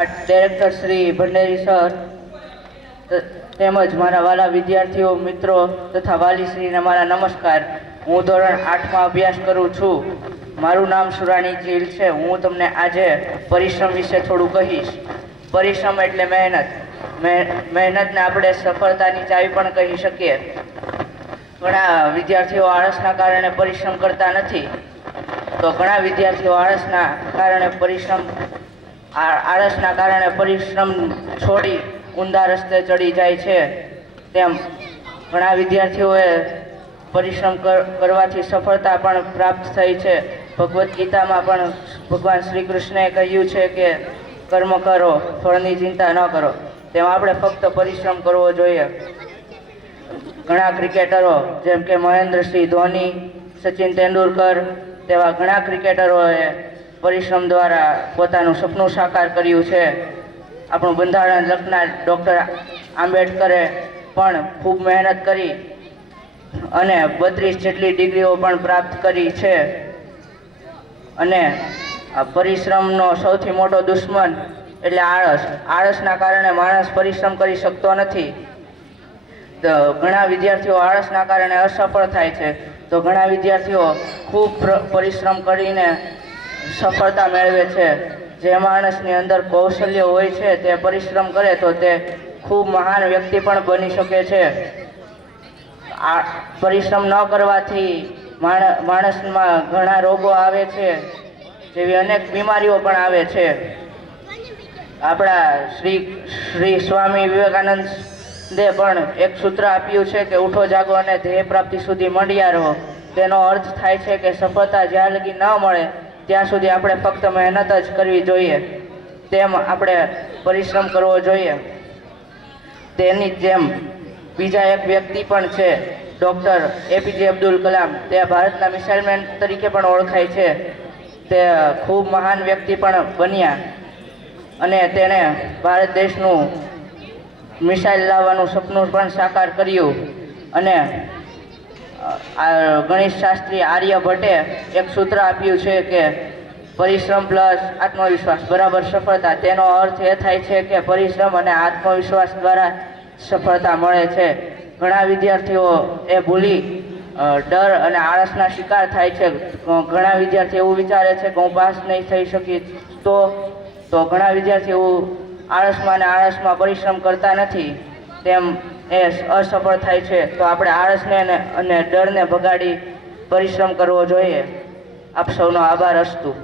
Director Shri Bhanderi sir તેમજ મારા વાલા વિદ્યાર્થીઓ મિત્રો તથા વાલીશ્રીને મારા નમસ્કાર। હું ધોરણ 8માં અભ્યાસ કરું છું। મારું નામ સુરાણી જીલ છે। હું તમને આજે પરિશ્રમ વિશે થોડું કહીશ। પરિશ્રમ એટલે મહેનતને આપણે સફળતાની ચાવી પણ કહી શકીએ। ઘણા વિદ્યાર્થીઓ આળસના કારણે પરિશ્રમ કરતા નથી, તો ઘણા વિદ્યાર્થીઓ આળસના કારણે પરિશ્રમ છોડી ઊંધા રસ્તે ચડી જાય છે। તેમ ઘણા વિદ્યાર્થીઓએ પરિશ્રમ કરવાથી સફળતા પણ પ્રાપ્ત થઈ છે। ભગવદ્ ગીતામાં પણ ભગવાન શ્રી કૃષ્ણએ કહ્યું છે કે કર્મ કરો, ફળની ચિંતા ન કરો। તેમ આપણે ફક્ત પરિશ્રમ કરવો જોઈએ। ઘણા ક્રિકેટરો જેમ કે મહેન્દ્રસિંહ ધોની, સચિન તેંડુલકર તેવા ઘણા ક્રિકેટરોએ પરિશ્રમ દ્વારા પોતાનું સપનું સાકાર કર્યું છે। આપણું બંધારણ લખનાર ડૉક્ટર આંબેડકરે પણ ખૂબ મહેનત કરી અને 32 જેટલી ડિગ્રીઓ પણ પ્રાપ્ત કરી છે। અને પરિશ્રમનો સૌથી મોટો દુશ્મન એટલે આળસ। આળસના કારણે માણસ પરિશ્રમ કરી શકતો નથી। તો ઘણા વિદ્યાર્થીઓ આળસના કારણે અસફળ થાય છે, તો ઘણા વિદ્યાર્થીઓ ખૂબ પરિશ્રમ કરીને સફળતા મેળવે છે। જે માણસની અંદર કૌશલ્ય હોય છે તે પરિશ્રમ કરે તો તે ખૂબ મહાન વ્યક્તિ પણ બની શકે છે। પરિશ્રમ ન કરવાથી માણસમાં ઘણા રોગો આવે છે, જેવી અનેક બીમારીઓ પણ આવે છે। આપણા શ્રી સ્વામી વિવેકાનંદે પણ એક સૂત્ર આપ્યું છે કે ઉઠો જાગો અને ધ્યેય પ્રાપ્તિ સુધી મંડ્યા રહો। તેનો અર્થ થાય છે કે સફળતા જ્યાં લગી ન મળે ત્યાં સુધી આપણે ફક્ત મહેનત જ કરવી જોઈએ। તેમ આપણે પરિશ્રમ કરવો જોઈએ। તેની જેમ બીજા એક વ્યક્તિ પણ છે, ડૉક્ટર APJ અબ્દુલ કલામ। તે ભારતના મિસાઇલ મેન તરીકે પણ ઓળખાય છે। તે ખૂબ મહાન વ્યક્તિ પણ બન્યા અને તેણે ભારત દેશનું મિસાઇલ લાવવાનું સપનું પણ સાકાર કર્યું। અને ગણેશ શાસ્ત્રી આર્યભટ્ટે એક સૂત્ર આપ્યું છે કે પરિશ્રમ પ્લસ આત્મવિશ્વાસ બરાબર સફળતા। તેનો અર્થ એ થાય છે કે પરિશ્રમ અને આત્મવિશ્વાસ દ્વારા સફળતા મળે છે। ઘણા વિદ્યાર્થીઓ એ ભૂલી ડર અને આળસના શિકાર થાય છે। ઘણા વિદ્યાર્થીઓ એવું વિચારે છે કે હું પાસ નહીં થઈ શકીશ, તો ઘણા વિદ્યાર્થીઓ આળસમાં પરિશ્રમ કરતા નથી, તેમ એ અસફળ થાય છે। તો આપણે આળસને અને ડરને ભગાડી પરિશ્રમ કરવો જોઈએ। આપ સૌનો આભાર। અસ્તુ।